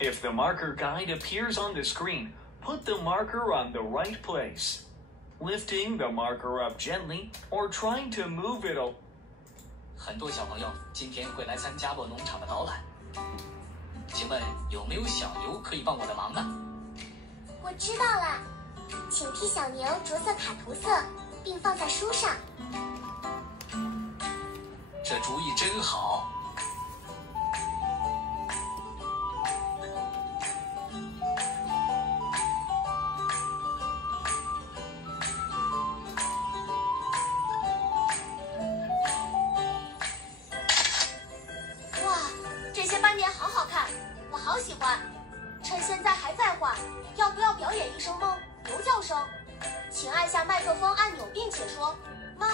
If the marker guide appears on the screen, put the marker on the right place. Lifting the marker up gently or trying to move it. 很多小朋友今天会来参加洛农场的导览，请问有没有小牛可以帮我的忙呢？我知道了，请替小牛着色卡涂色，并放在书上。这主意真好。哇，这些斑点好好看，我好喜欢。趁现在还在画，要不要表演一声猫牛叫声？请按下麦克风按钮，并且说“猫”。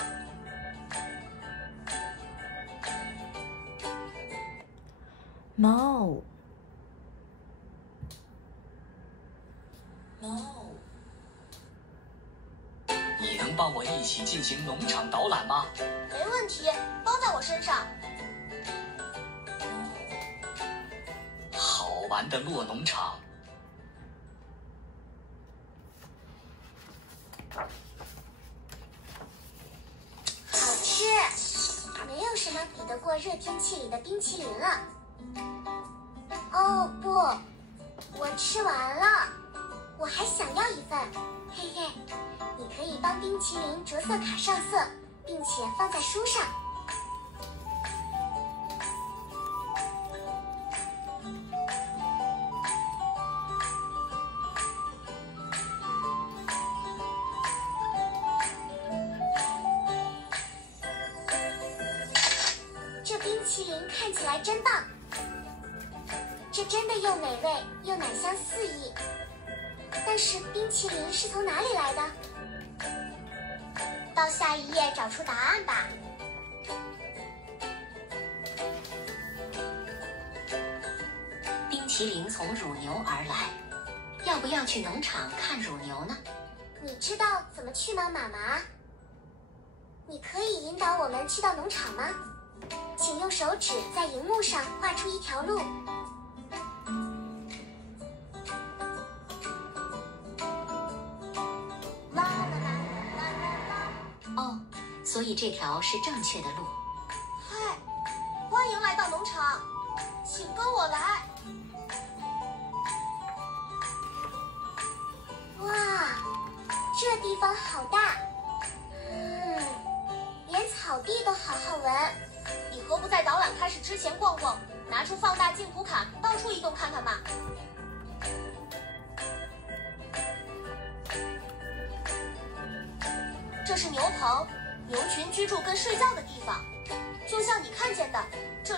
猫，猫，你能帮我一起进行农场导览吗？没问题，包在我身上。好玩的洛农场。好吃，没有什么比得过热天气里的冰淇淋了。哦不，我吃完了，我还想要一份。嘿嘿，你可以帮冰淇淋着色卡上色，并且放在书上。这冰淇淋看起来真棒，这真的又美味又奶香四溢。但是冰淇淋是从哪里来的？到下一页找出答案吧。冰淇淋从乳牛而来，要不要去农场看乳牛呢？你知道怎么去吗，妈妈？你可以引导我们去到农场吗？请用手指在荧幕上画出一条路。啦啦啦啦啦啦！哦，所以这条是正确的路。嗨，欢迎来到农场，请跟我来。哇，这地方好大，连草地都好好闻。你何不在导览开始之前逛逛，拿出放大镜图卡，到处移动看看嘛？这是牛棚，牛群居住跟睡觉的地方，就像你看见的，这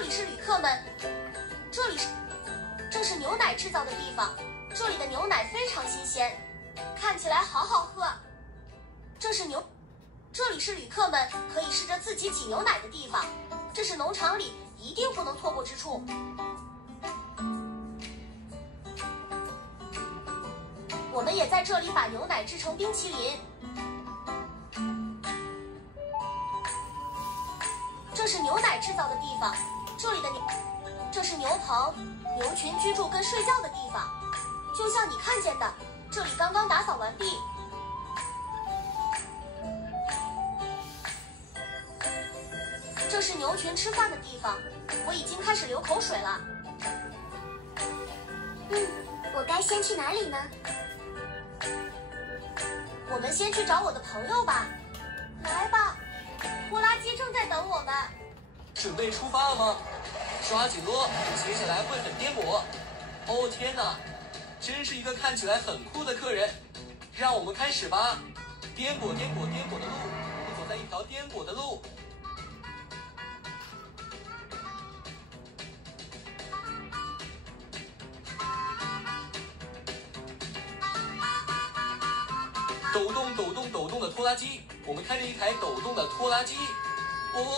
里是旅客们，这是牛奶制造的地方，这里的牛奶非常新鲜，看起来好好喝。这里是旅客们可以试着自己挤牛奶的地方，这是农场里一定不能错过之处。我们也在这里把牛奶制成冰淇淋。这是牛奶制造的地方，这是牛棚，牛群居住跟睡觉的地方，就像你看见的，这里刚刚打扫完毕。这是牛群吃饭的地方，我已经开始流口水了。我该先去哪里呢？我们先去找我的朋友吧。来吧，拖拉机正在等我们。准备出发了吗？抓紧咯，接下来会很颠簸。哦天哪，真是一个看起来很酷的客人。让我们开始吧。颠簸颠簸颠簸的路，我们走在一条颠簸的路。抖动抖动抖动的拖拉机，我们开着一台抖动的拖拉机。哦。